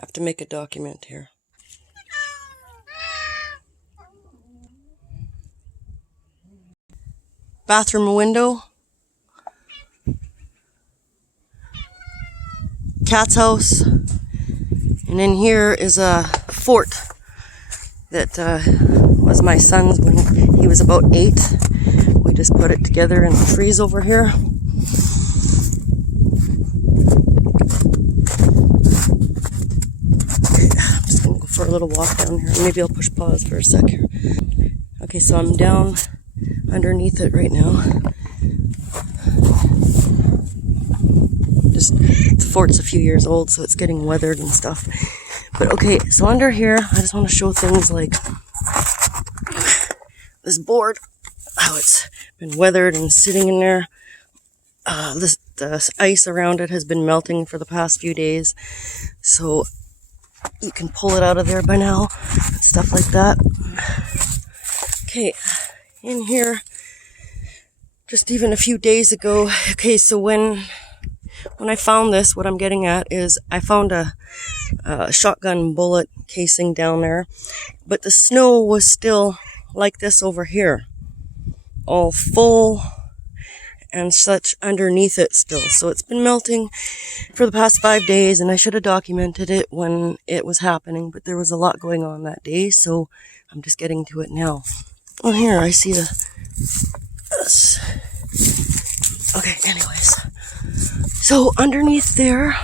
Have to make a document here. Bathroom window. Cat's house. And in here is a fort that was my son's when he was about 8. We just put it together in the trees over here. I'm just going to go for a little walk down here. Maybe I'll push pause for a sec here. Okay, so I'm down underneath it right now. Just the fort's a few years old, so it's getting weathered and stuff. But okay, so under here, I just want to show things like this board, how it's been weathered and sitting in there. The ice around it has been melting for the past few days, so you can pull it out of there by now, stuff like that. Okay, in here, just even a few days ago, okay, so when I found this, what I'm getting at is I found a shotgun bullet casing down there, but the snow was still like this over here, all full and such underneath it still. So it's been melting for the past 5 days, and I should have documented it when it was happening, but there was a lot going on that day, so I'm just getting to it now. Oh, here I see this. Okay, anyways. So underneath there,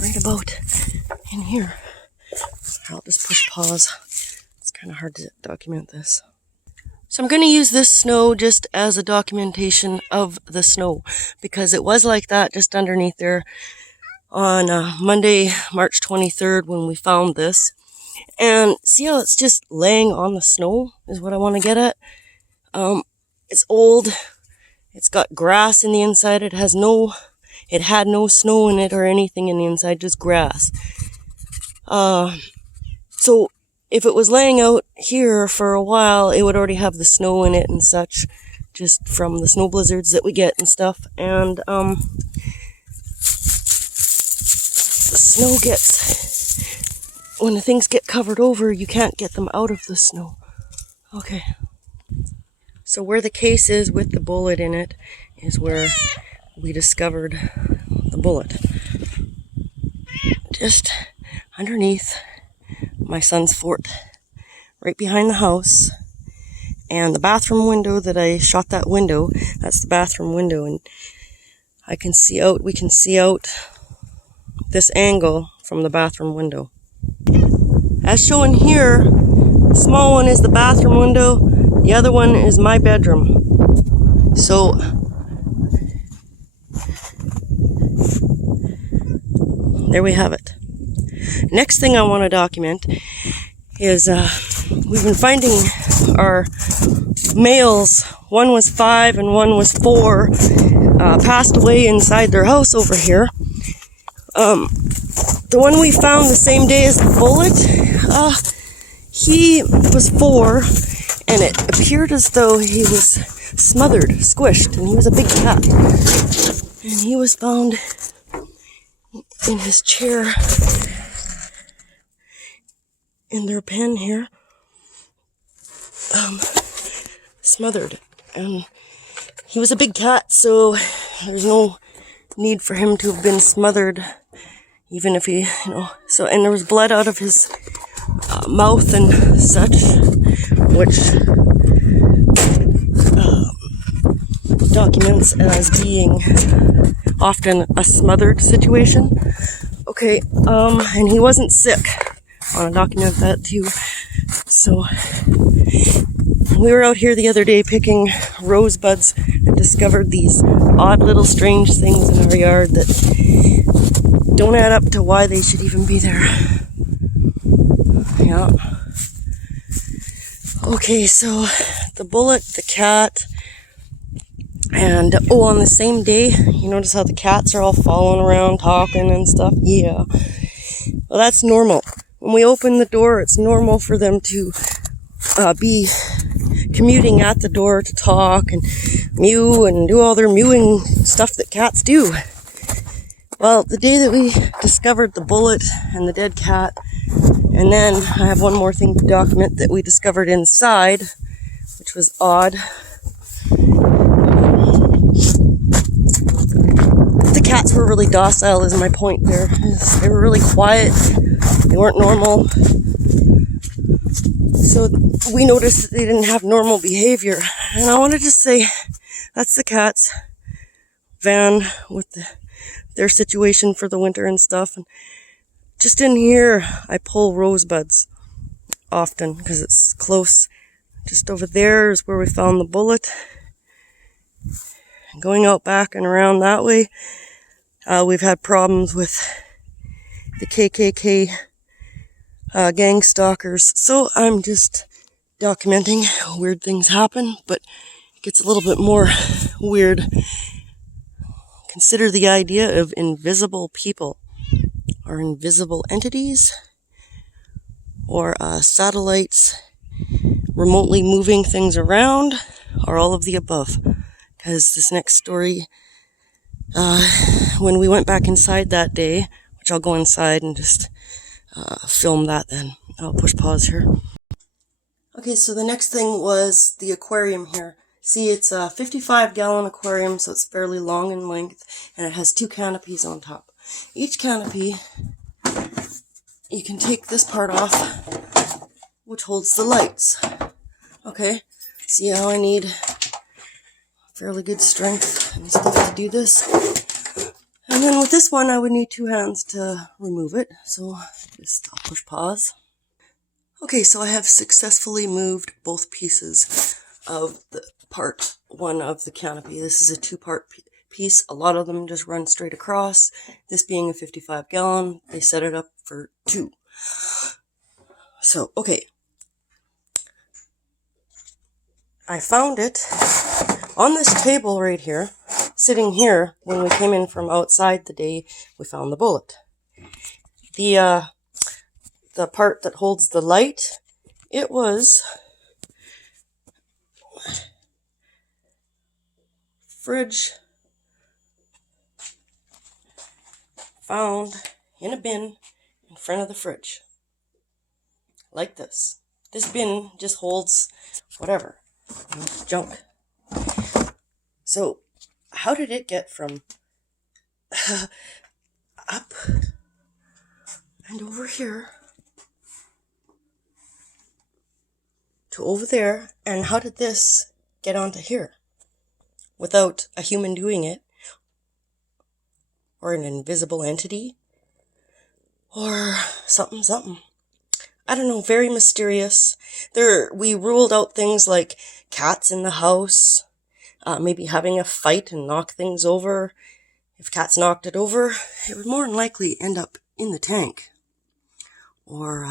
right about in here, I'll just push pause. It's kind of hard to document this. So I'm going to use this snow just as a documentation of the snow, because it was like that just underneath there on Monday, March 23rd when we found this. And see how it's just laying on the snow is what I want to get at. It's old. It's got grass in the inside. It had no snow in it or anything in the inside, just grass. So if it was laying out here for a while, it would already have the snow in it and such, just from the snow blizzards that we get and stuff. And the snow gets, when the things get covered over, you can't get them out of the snow. Okay. So where the case is with the bullet in it is where we discovered the bullet. Just underneath my son's fort, right behind the house. And the bathroom window that I shot that window, that's the bathroom window, and we can see out this angle from the bathroom window. As shown here, the small one is the bathroom window, the other one is my bedroom. So there we have it. Next thing I want to document is we've been finding our males. One was 5 and one was 4, passed away inside their house over here. The one we found the same day as the bullet, he was 4, and it appeared as though he was smothered, squished, and he was a big cat. And he was found in his chair in their pen here, smothered. And he was a big cat, so there's no need for him to have been smothered, even if he, so, and there was blood out of his mouth and such, which documents as being often a smothered situation. Okay, and he wasn't sick. I want to document that too. So we were out here the other day picking rosebuds and discovered these odd little strange things in our yard that don't add up to why they should even be there. Yeah. Okay, so the bullet, the cat, and on the same day, you notice how the cats are all following around talking and stuff? Yeah. Well, that's normal. When we open the door, it's normal for them to be commuting at the door to talk and mew and do all their mewing stuff that cats do. Well, the day that we discovered the bullet and the dead cat, and then I have one more thing to document that we discovered inside, which was odd. The cats were really docile, is my point there. They were really quiet. They weren't normal. So we noticed that they didn't have normal behavior. And I wanted to say, that's the cats' van with their situation for the winter and stuff. And just in here, I pull rosebuds often because it's close. Just over there is where we found the bullet. Going out back and around that way, we've had problems with the KKK Gangstalkers. So I'm just documenting weird things happen, but it gets a little bit more weird. Consider the idea of invisible people, or invisible entities, or satellites remotely moving things around, or all of the above. Because this next story, when we went back inside that day, which I'll go inside and just film that then. I'll push pause here. Okay, so the next thing was the aquarium here. See, it's a 55-gallon aquarium, so it's fairly long in length, and it has 2 canopies on top. Each canopy, you can take this part off, which holds the lights. Okay, see how I need fairly good strength and stuff to do this. And then with this one, I would need 2 hands to remove it, so just I'll push pause. Okay, so I have successfully moved both pieces of the part 1 of the canopy. This is a 2-part piece. A lot of them just run straight across. This being a 55-gallon, they set it up for 2. So, okay. I found it on this table right here, sitting here when we came in from outside the day we found the bullet. The part that holds the light, it was fridge found in a bin in front of the fridge. Like this. This bin just holds whatever, junk. So, how did it get from up and over here to over there, and how did this get onto here without a human doing it, or an invisible entity, or something? I don't know, very mysterious. We ruled out things like cats in the house, maybe having a fight and knock things over. If cats knocked it over, it would more than likely end up in the tank. Or,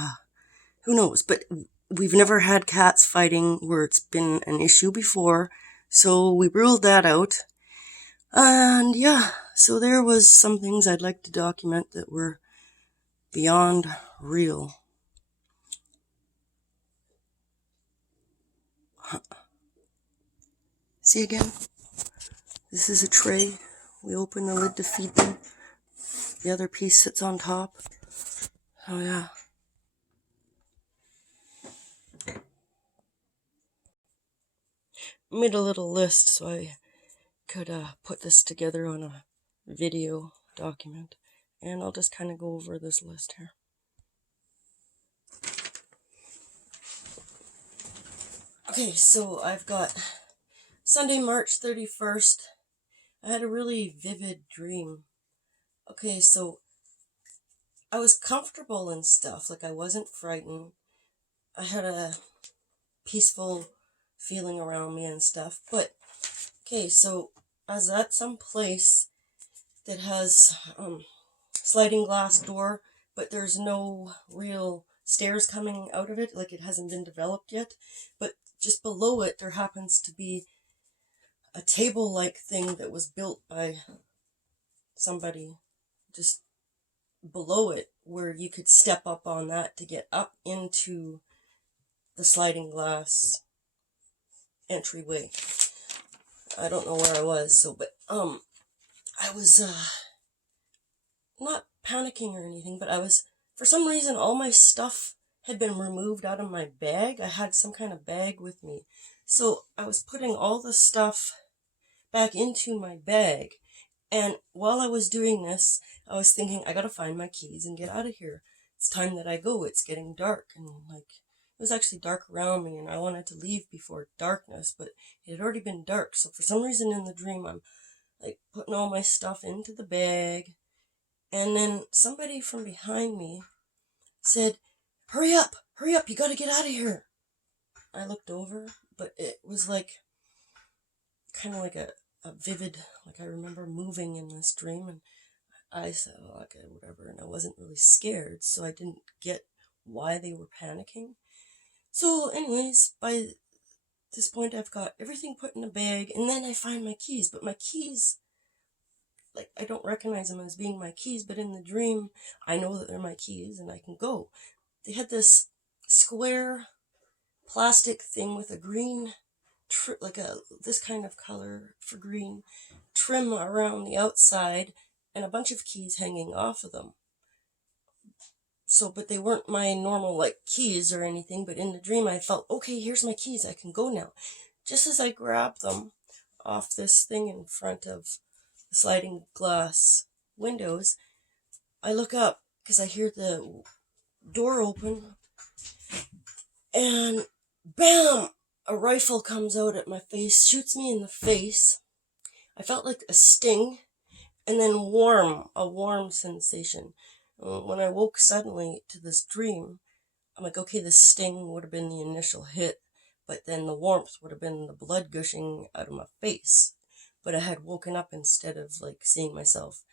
who knows, but we've never had cats fighting where it's been an issue before, so we ruled that out. And yeah, so there was some things I'd like to document that were beyond real. See again? This is a tray. We open the lid to feed them. The other piece sits on top. Oh yeah. Made a little list so I could put this together on a video document. And I'll just kind of go over this list here. Okay, so I've got Sunday, March 31st. I had a really vivid dream. Okay, so I was comfortable and stuff, like I wasn't frightened. I had a peaceful feeling around me and stuff, but okay, so I was at some place that has sliding glass door, but there's no real stairs coming out of it, like it hasn't been developed yet, but just below it there happens to be a table-like thing that was built by somebody just below it, where you could step up on that to get up into the sliding glass entryway. I don't know where I was, so, but I was not panicking or anything, but I was, for some reason, all my stuff had been removed out of my bag. I had some kind of bag with me. So I was putting all the stuff back into my bag. And while I was doing this, I was thinking, I gotta find my keys and get out of here. It's time that I go. It's getting dark. And like, it was actually dark around me, and I wanted to leave before darkness, but it had already been dark. So for some reason in the dream, I'm like putting all my stuff into the bag. And then somebody from behind me said, hurry up, you gotta get out of here. I looked over, but it was like kind of like a vivid, like I remember moving in this dream, and I said, oh, okay, whatever, and I wasn't really scared, so I didn't get why they were panicking. So anyways, by this point I've got everything put in a bag, and then I find my keys, but my keys, like, I don't recognize them as being my keys, but in the dream I know that they're my keys and I can go. They had this square plastic thing with a green like this kind of color for green trim around the outside, and a bunch of keys hanging off of them. So, but they weren't my normal like keys or anything, but in the dream I felt, okay, here's my keys, I can go now. Just as I grabbed them off this thing in front of the sliding glass windows, I look up because I hear the door open, and bam! A rifle comes out at my face, shoots me in the face. I felt like a sting, and then a warm sensation. When I woke suddenly to this dream, I'm like, okay, the sting would have been the initial hit, but then the warmth would have been the blood gushing out of my face. But I had woken up, instead of like seeing myself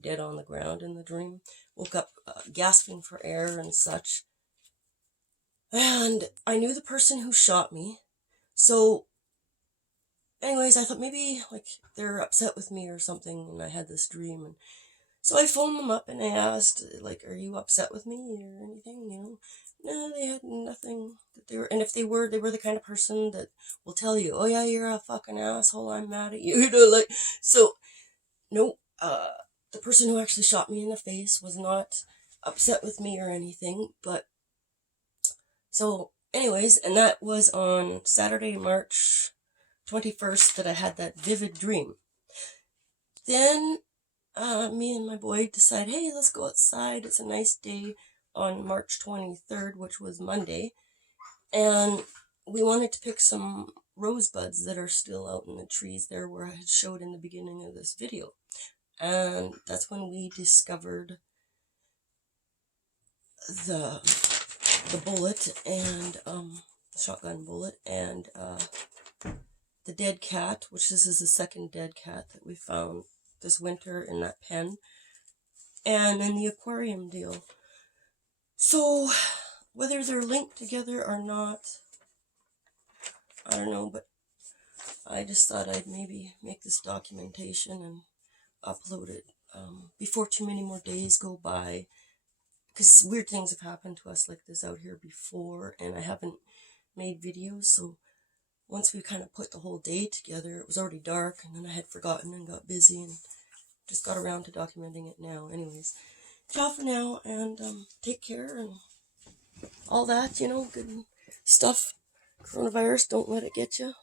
dead on the ground in the dream, woke up gasping for air and such. And I knew the person who shot me. So anyways, I thought maybe like they're upset with me or something, and I had this dream. And so I phoned them up and I asked, like, are you upset with me or anything? No, they had nothing that they were. And if they were the kind of person that will tell you, oh yeah, you're a fucking asshole, I'm mad at you. Like, so no, the person who actually shot me in the face was not upset with me or anything. But so anyways, and that was on Saturday, March 21st, that I had that vivid dream. Then me and my boy decide, hey, let's go outside. It's a nice day on March 23rd, which was Monday. And we wanted to pick some rosebuds that are still out in the trees there where I had showed in the beginning of this video. And that's when we discovered the bullet and shotgun bullet and the dead cat, which this is the second dead cat that we found this winter in that pen, and then the aquarium deal. So whether they're linked together or not, I don't know, but I just thought I'd maybe make this documentation and upload it before too many more days go by, because weird things have happened to us like this out here before, and I haven't made videos. So once we kind of put the whole day together, it was already dark, and then I had forgotten and got busy and just got around to documenting it now. Anyways, ciao for now, and take care and all that, good stuff. Coronavirus, don't let it get you.